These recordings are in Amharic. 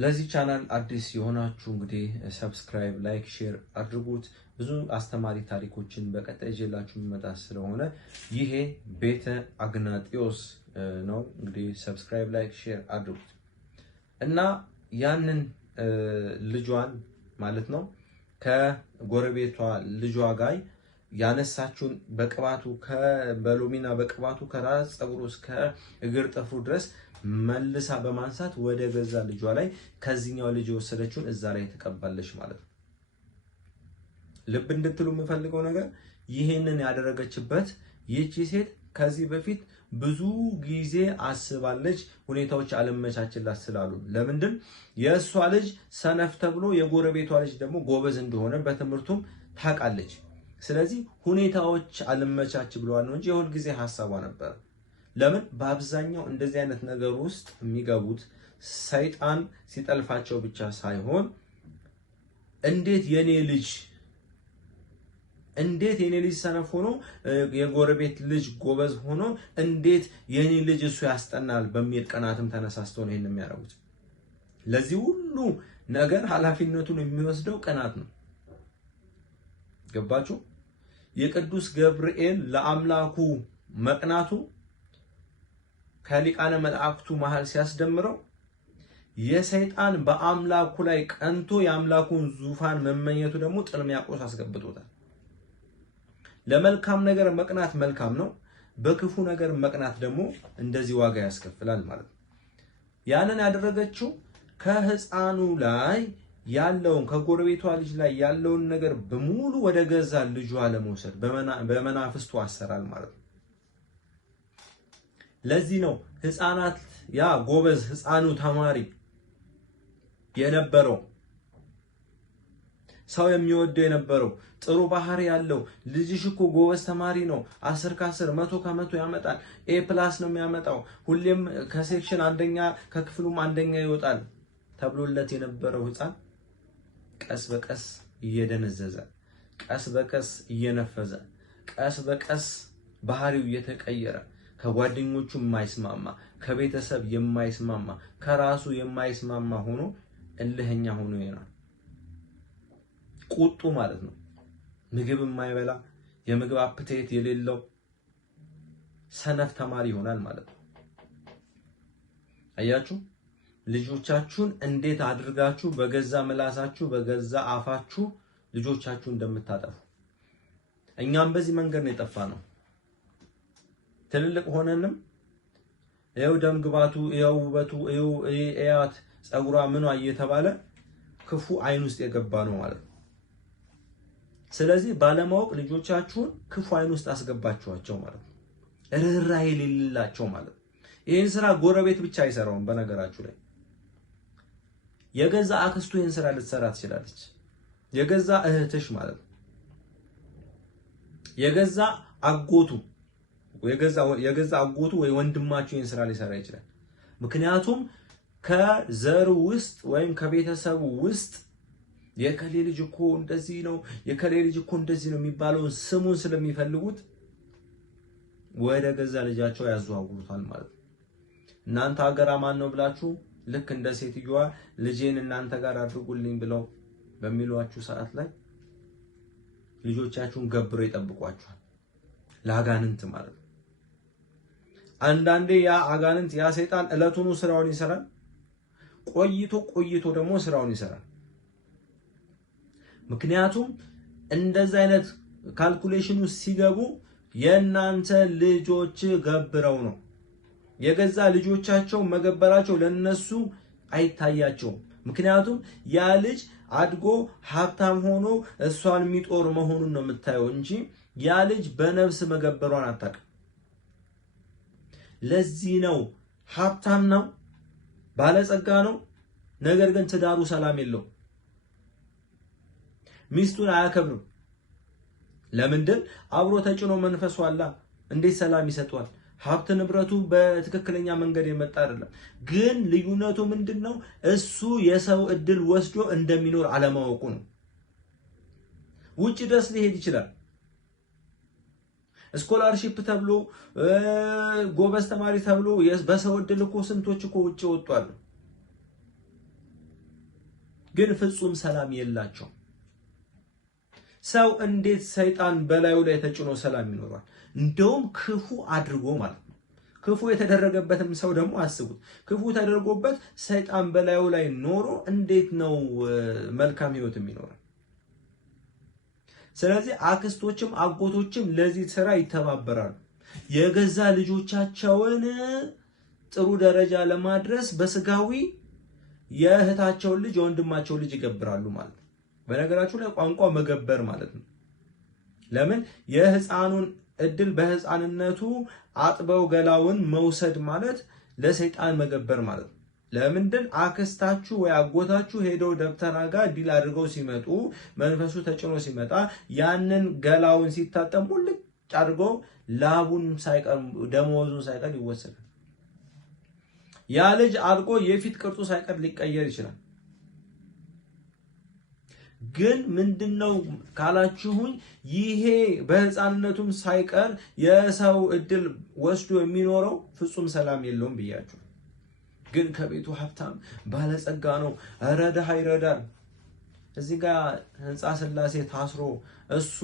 ለዚህ ቻናል አዲስ የሆናችሁ እንግዲህ ሰብስክራይብ፣ ላይክ፣ ሼር አድርጉት። ብዙ አስተማሪ ታሪኮችን በቀጣይ ይዤላችሁ መጣ ስለሆነ ይሄ ቤተ አግናጢዮስ ነው። እንግዲህ ሰብስክራይብ፣ ላይክ፣ ሼር አድርጉት እና ያንን ልጇን ማለት ነው ከጎረቤቷ ልጇ ጋር ያነሳችውን በቅባቱ በሎሚና በቅባቱ ከራስ ፀጉሩ እስከ እግር ጥፍሩ ድረስ መልሳ በማንሳት ወደ ገዛ ልጇ ላይ ከዚህኛው ልጅ የወሰደችውን እዛ ላይ ተቀባለች ማለት ነው። ልብ እንድትሉ የምፈልገው ነገር ይሄንን ያደረገችበት ይህቺ ሴት ከዚህ በፊት ብዙ ጊዜ አስባለች። ሁኔታዎች አለመቻችላት ስላሉ ለምንድን የእሷ ልጅ ሰነፍ ተብሎ የጎረቤቷ ልጅ ደግሞ ጎበዝ እንደሆነ በትምህርቱም ታውቃለች። ስለዚህ ሁኔታዎች አለመቻች ብለዋል ነው እንጂ የሁል ጊዜ ሐሳቧ ነበር። ለምን በአብዛኛው እንደዚህ አይነት ነገር ውስጥ የሚገቡት ሰይጣን ሲጠልፋቸው ብቻ ሳይሆን እንዴት የኔ ልጅ ሰነፍ ሆኖ የጎረቤት ልጅ ጎበዝ ሆኖ እንዴት የኔ ልጅ እሱ ያስጠናል በሚል ቀናትም ተነሳስተው ነው ይሄን የሚያደርጉት። ለዚህ ሁሉ ነገር ኃላፊነቱን የሚወስደው ቀናት ነው። ገባችሁ? የቅዱስ ገብርኤል ለአምላኩ መቅናቱ ከሊቃነ መላእክቱ መሃል ሲያስደምረው የሰይጣን በአምላኩ ላይ ቀንቶ የአምላኩን ዙፋን መመኘቱ ደግሞ ጥልሚያቆስ አስገብቶታል። ለመልካም ነገር መቅናት መልካም ነው፣ በክፉ ነገር መቅናት ደግሞ እንደዚህ ዋጋ ያስከፍላል ማለት ነው። ያንን ያደረገችው ከህፃኑ ላይ ያለውን ከጎረቤቷ ልጅ ላይ ያለውን ነገር በሙሉ ወደ ገዛ ልጇ ለመውሰድ በመናፍስቱ አሰራል ማለት ነው። ለዚህ ነው ህፃናት ያ ጎበዝ ህፃኑ ተማሪ የነበረው ሰው የሚወደው የነበረው ጥሩ ባህሪ ያለው ልጅሽ እኮ ጎበዝ ተማሪ ነው፣ 10 ከ10 100 ከ100 ያመጣል፣ A+ ነው የሚያመጣው፣ ሁሌም ከሴክሽን አንደኛ ከክፍሉም አንደኛ ይወጣል ተብሎለት የነበረው ህፃን ቀስ በቀስ እየደነዘዘ ቀስ በቀስ እየነፈዘ ቀስ በቀስ ባህሪው እየተቀየረ ከጓደኞቹ የማይስማማ ከቤተሰብ የማይስማማ ከራሱ የማይስማማ ሆኖ እልህኛ ሆኖ ይሆናል። ቁጡ ማለት ነው። ምግብ የማይበላ የምግብ አፕቴት የሌለው ሰነፍ ተማሪ ይሆናል ማለት ነው። አያችሁ? ልጆቻችሁን እንዴት አድርጋችሁ በገዛ ምላሳችሁ በገዛ አፋችሁ ልጆቻችሁ እንደምታጠፉ እኛም በዚህ መንገድ ነው የጠፋነው። ትልልቅ ሆነንም ይኸው ደም ግባቱ ይኸው ውበቱ ይኸው እያት ፀጉሯ ምኗ እየተባለ ክፉ አይን ውስጥ የገባ ነው ማለት ነው። ስለዚህ ባለማወቅ ልጆቻችሁን ክፉ አይን ውስጥ አስገባችኋቸው ማለት ነው። ርህራሄ የሌላቸው ማለት ነው። ይሄን ስራ ጎረቤት ብቻ አይሰራውም። በነገራችሁ ላይ የገዛ አክስቱ ይሄን ስራ ልትሰራ ትችላለች። የገዛ እህትሽ ማለት ነው። የገዛ አጎቱ የገዛ አጎቱ ወይ ወንድማችሁ ይሄን ስራ ሊሰራ ይችላል። ምክንያቱም ከዘሩ ውስጥ ወይም ከቤተሰቡ ውስጥ የከሌ ልጅ እኮ እንደዚህ ነው የከሌ ልጅ እኮ እንደዚህ ነው የሚባለውን ስሙን ስለሚፈልጉት ወደ ገዛ ልጃቸው ያዘዋውሩታል ማለት ነው። እናንተ ሀገር አማን ነው ብላችሁ ልክ እንደ ሴትዮዋ ልጄን እናንተ ጋር አድርጉልኝ ብለው በሚሏችሁ ሰዓት ላይ ልጆቻችሁን ገብረው ይጠብቋችኋል። ለአጋንንት ማለት ነው። አንዳንዴ ያ አጋንንት ያ ሰይጣን እለቱኑ ስራውን ይሰራል። ቆይቶ ደግሞ ስራውን ይሰራል። ምክንያቱም እንደዛ አይነት ካልኩሌሽን ውስጥ ሲገቡ የእናንተ ልጆች ገብረው ነው። የገዛ ልጆቻቸው መገበራቸው ለነሱ አይታያቸውም። ምክንያቱም ያ ልጅ አድጎ ሀብታም ሆኖ እሷን የሚጦር መሆኑን ነው የምታየው እንጂ ያ ልጅ በነፍስ መገበሯን አታውቅም። ለዚህ ነው ሀብታም ነው ባለጸጋ ነው፣ ነገር ግን ትዳሩ ሰላም የለው፣ ሚስቱን አያከብርም። ለምንድን? አብሮ ተጭኖ መንፈሱ አላ እንዴት ሰላም ይሰጧል? ሀብት ንብረቱ በትክክለኛ መንገድ የመጣ አይደለም። ግን ልዩነቱ ምንድነው? እሱ የሰው እድል ወስዶ እንደሚኖር አለማወቁ ነው። ውጭ ድረስ ሊሄድ ይችላል። ስኮላርሺፕ ተብሎ ጎበዝ ተማሪ ተብሎ በሰው እድል እኮ ስንቶች እኮ ውጭ ወጥቷል። ግን ፍጹም ሰላም የላቸው። ሰው እንዴት ሰይጣን በላዩ ላይ ተጭኖ ሰላም ይኖራል? እንደውም ክፉ አድርጎ ማለት ነው። ክፉ የተደረገበትም ሰው ደግሞ አስቡት። ክፉ ተደርጎበት ሰይጣን በላዩ ላይ ኖሮ እንዴት ነው መልካም ህይወት የሚኖረው? ስለዚህ አክስቶችም አጎቶችም ለዚህ ስራ ይተባበራሉ። የገዛ ልጆቻቸውን ጥሩ ደረጃ ለማድረስ በስጋዊ የእህታቸውን ልጅ የወንድማቸውን ልጅ ይገብራሉ ማለት ነው። በነገራችሁ ላይ ቋንቋ መገበር ማለት ነው። ለምን የህፃኑን እድል በህፃንነቱ አጥበው ገላውን መውሰድ ማለት ለሰይጣን መገበር ማለት ነው። ለምንድን አክስታችሁ ወይ አጎታችሁ ሄደው ደብተራ ጋር ዲል አድርገው ሲመጡ መንፈሱ ተጭኖ ሲመጣ ያንን ገላውን ሲታጠም ሙልጭ አድርገው ላቡን ሳይቀር ደሞዙን ሳይቀር ይወሰዳል። ያ ልጅ አድጎ የፊት ቅርጹ ሳይቀር ሊቀየር ይችላል። ግን ምንድነው ካላችሁኝ ይሄ በህፃንነቱም ሳይቀር የሰው እድል ወስዶ የሚኖረው ፍጹም ሰላም የለውም ብያችሁ። ግን ከቤቱ ሀብታም ባለጸጋ ነው፣ ረዳህ ይረዳል። እዚህ ጋር ህንፃ ስላሴ ታስሮ እሱ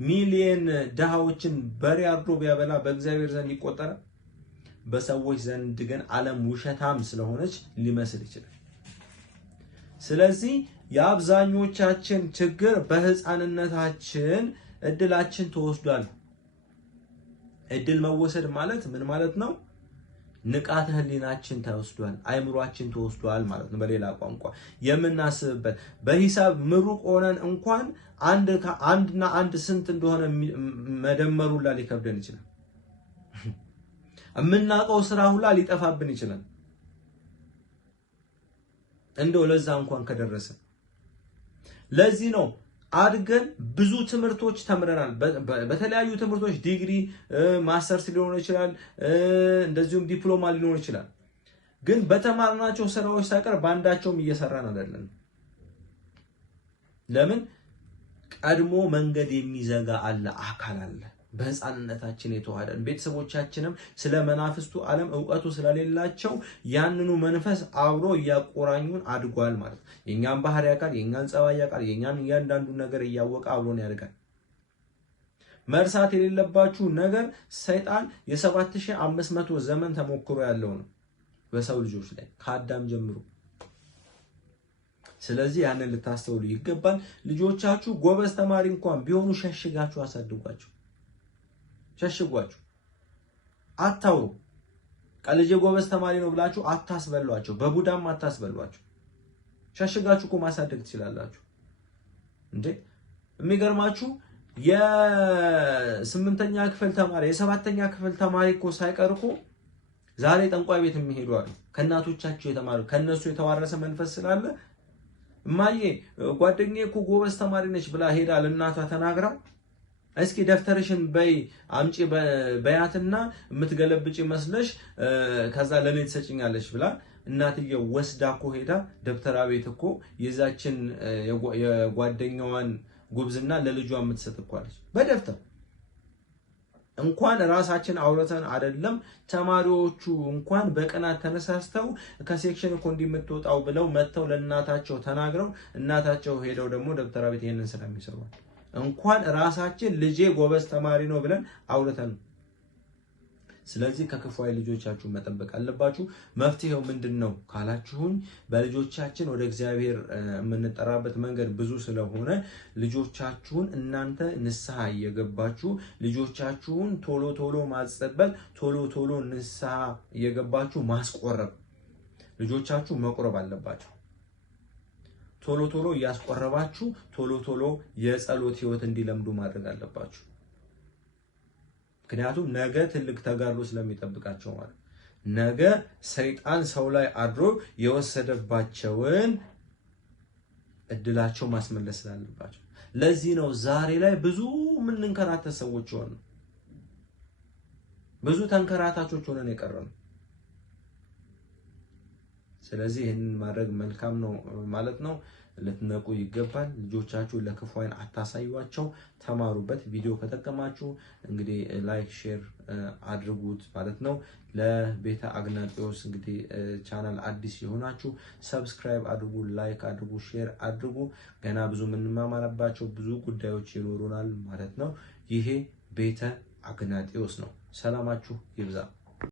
ሚሊየን ድሃዎችን በሬ አርዶ ቢያበላ በእግዚአብሔር ዘንድ ይቆጠራል። በሰዎች ዘንድ ግን ዓለም ውሸታም ስለሆነች ሊመስል ይችላል። ስለዚህ የአብዛኞቻችን ችግር በህፃንነታችን እድላችን ተወስዷል። እድል መወሰድ ማለት ምን ማለት ነው? ንቃተ ህሊናችን ተወስዷል፣ አይምሮአችን ተወስዷል ማለት ነው። በሌላ ቋንቋ የምናስብበት በሂሳብ ምሩቅ ሆነን እንኳን አንድና አንድ ስንት እንደሆነ መደመሩ ሁላ ሊከብደን ይችላል። የምናውቀው ስራ ሁላ ሊጠፋብን ይችላል። እንደው ለዛ እንኳን ከደረሰ ለዚህ ነው አድገን ብዙ ትምህርቶች ተምረናል። በተለያዩ ትምህርቶች ዲግሪ፣ ማስተርስ ሊሆን ይችላል፣ እንደዚሁም ዲፕሎማ ሊሆን ይችላል። ግን በተማርናቸው ስራዎች ሳይቀር ባንዳቸውም እየሰራን አይደለም። ለምን? ቀድሞ መንገድ የሚዘጋ አለ፣ አካል አለ። በህፃንነታችን የተዋሃደን ቤተሰቦቻችንም ስለ መናፍስቱ ዓለም ዕውቀቱ ስለሌላቸው ያንኑ መንፈስ አብሮ እያቆራኙን አድጓል ማለት ነው። የኛን ባህሪ ያውቃል፣ የኛን ጸባይ ያውቃል፣ የኛን እያንዳንዱ ነገር እያወቀ አብሮን ያድጋል። መርሳት የሌለባችሁ ነገር ሰይጣን የ7500 ዘመን ተሞክሮ ያለው ነው በሰው ልጆች ላይ ከአዳም ጀምሮ። ስለዚህ ያንን ልታስተውሉ ይገባል። ልጆቻችሁ ጎበዝ ተማሪ እንኳን ቢሆኑ ሸሽጋችሁ አሳድጓቸው። ሸሽጓችሁ አታውሩ። ቀልጄ ጎበዝ ተማሪ ነው ብላችሁ አታስበሏቸው። በቡዳም አታስበሏቸው። ሸሽጋችሁ እኮ ማሳደግ ትችላላችሁ እንዴ! የሚገርማችሁ የ8ኛ ክፍል ተማሪ የ7ኛ ክፍል ተማሪ እኮ ሳይቀር እኮ ዛሬ ጠንቋይ ቤት የሚሄዱ አሉ። ከእናቶቻቸው የተማሩ ከነሱ የተዋረሰ መንፈስ ስላለ እማዬ ጓደኛዬ እኮ ጎበዝ ተማሪ ነች ብላ ሄዳ ለእናቷ ተናግራ እስኪ ደፍተርሽን በይ አምጪ በያትና የምትገለብጪ መስለሽ ከዛ ለኔ ትሰጪኛለሽ ብላ እናትየው ወስዳ እኮ ሄዳ ደብተራ ቤት እኮ የዛችን የጓደኛዋን ጉብዝና ለልጇ የምትሰጥ እኮ አለች በደብተር። እንኳን ራሳችን አውረተን አይደለም ተማሪዎቹ እንኳን በቀናት ተነሳስተው ከሴክሽን እኮ እንዲምትወጣው ብለው መተው ለእናታቸው ተናግረው እናታቸው ሄደው ደግሞ ደብተራ ቤት ይሄንን ስለሚሰሩ እንኳን ራሳችን ልጄ ጎበዝ ተማሪ ነው ብለን አውርተን። ስለዚህ ከክፉ ኃይል ልጆቻችሁን መጠበቅ አለባችሁ። መፍትሄው ምንድነው ካላችሁኝ በልጆቻችን ወደ እግዚአብሔር የምንጠራበት መንገድ ብዙ ስለሆነ ልጆቻችሁን እናንተ ንስሐ እየገባችሁ ልጆቻችሁን ቶሎ ቶሎ ማጸበል፣ ቶሎ ቶሎ ንስሐ እየገባችሁ ማስቆረብ። ልጆቻችሁ መቁረብ አለባችሁ። ቶሎ ቶሎ እያስቆረባችሁ ቶሎ ቶሎ የጸሎት ህይወት እንዲለምዱ ማድረግ አለባችሁ። ምክንያቱም ነገ ትልቅ ተጋድሎ ስለሚጠብቃቸው ማለት ነገ ሰይጣን ሰው ላይ አድሮ የወሰደባቸውን እድላቸው ማስመለስ ስላለባቸው። ለዚህ ነው ዛሬ ላይ ብዙ የምንንከራተት ሰዎች ሆነ ብዙ ተንከራታቾች ሆነን የቀረነው። ስለዚህ ይሄንን ማድረግ መልካም ነው ማለት ነው። ልትነቁ ይገባል። ልጆቻችሁ ለክፉ አይን አታሳዩዋቸው፣ ተማሩበት። ቪዲዮ ከጠቀማችሁ እንግዲህ ላይክ ሼር አድርጉት ማለት ነው። ለቤተ አግናጢዮስ እንግዲህ ቻናል አዲስ የሆናችሁ ሰብስክራይብ አድርጉ፣ ላይክ አድርጉ፣ ሼር አድርጉ። ገና ብዙ የምንማማርባቸው ብዙ ጉዳዮች ይኖሩናል ማለት ነው። ይሄ ቤተ አግናጢዮስ ነው። ሰላማችሁ ይብዛ።